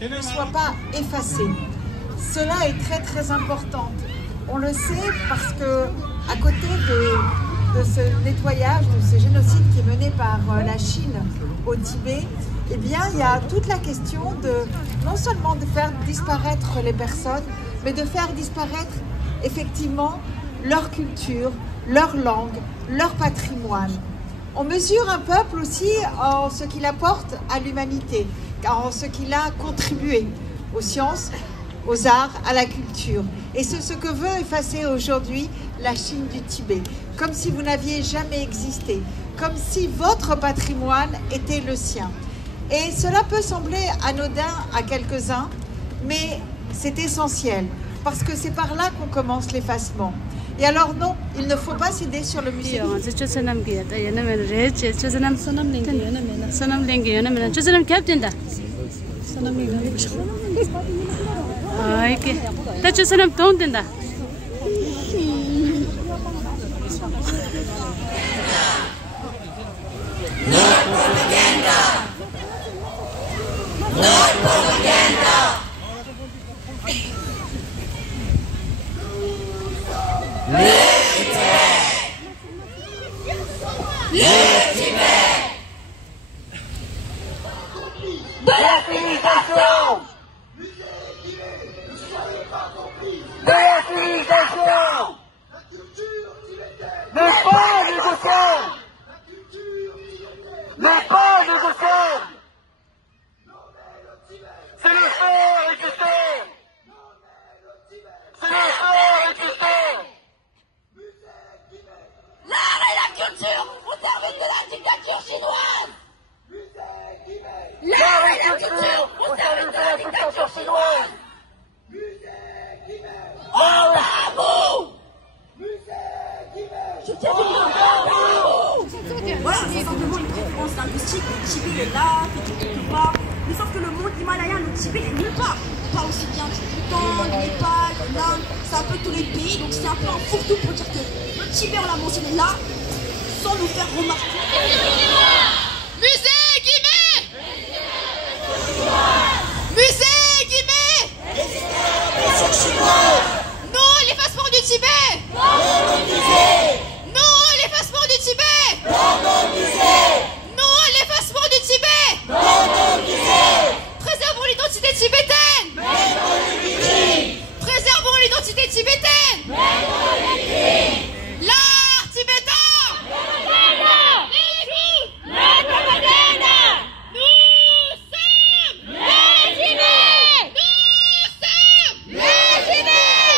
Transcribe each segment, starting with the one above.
Ne soit pas effacé. Cela est très très important. On le sait parce que à côté de ce nettoyage, de ce génocide qui est mené par la Chine au Tibet, eh bien, il y a toute la question de non seulement de faire disparaître les personnes, mais de faire disparaître effectivement leur culture, leur langue, leur patrimoine. On mesure un peuple aussi en ce qu'il apporte à l'humanité, en ce qu'il a contribué aux sciences, aux arts, à la culture. Et c'est ce que veut effacer aujourd'hui la Chine du Tibet, comme si vous n'aviez jamais existé, comme si votre patrimoine était le sien. Et cela peut sembler anodin à quelques-uns, mais c'est essentiel, parce que c'est par là qu'on commence l'effacement. Et alors non, il ne faut pas céder sur le musée. Voilà, c'est simplement une référence linguistique. Le Tibet est là, quelque part. Mais sauf que le monde himalayen, le Tibet est nulle part. On parle aussi bien du Bhoutan, du Népal, de l'Inde, c'est un peu tous les pays. Donc c'est un peu un fourre-tout pour dire que le Tibet, on l'a mentionné là, sans nous faire remarquer. Musée Guimet! Musée Guimet! Non à l'effacement du Tibet! Non à l'effacement du Tibet! Non à l'effacement du Tibet! Préservons l'identité tibétaine! Préservons l'identité tibétaine! L'art tibétain! Nous sommes les Tibets! Nous sommes les Tibets!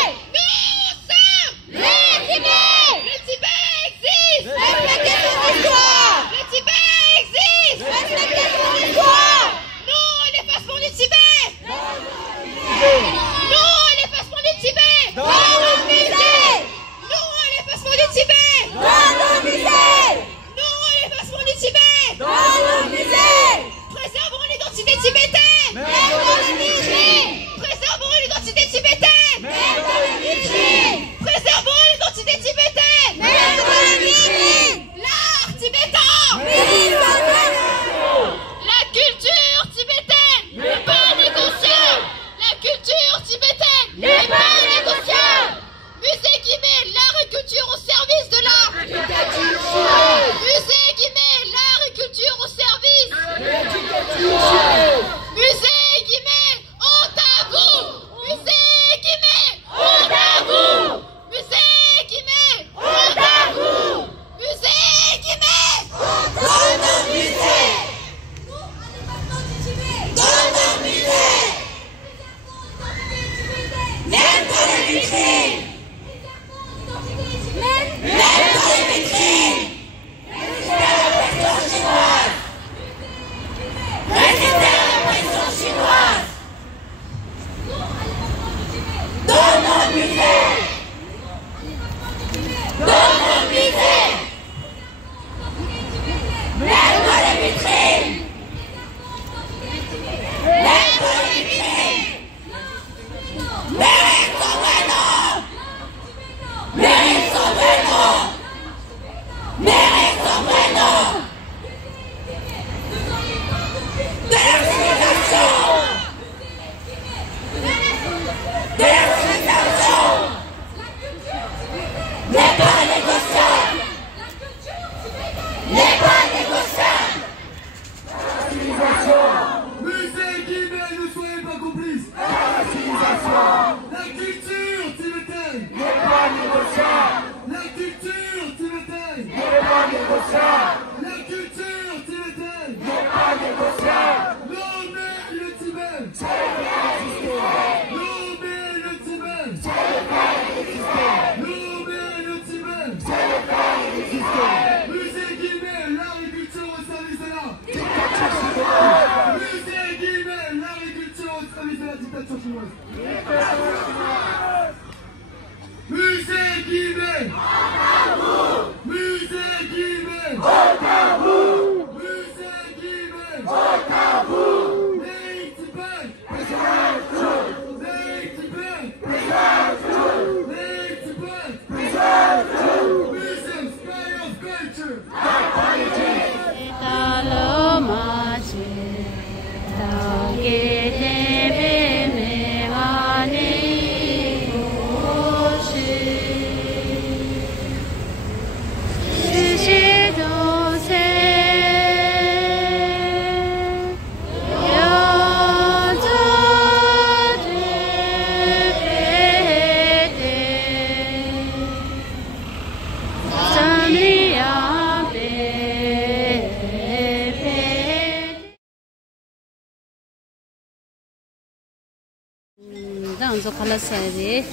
da anzo khala sare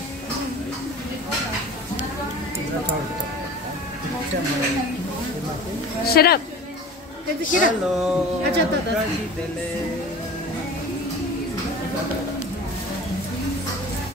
shut up hello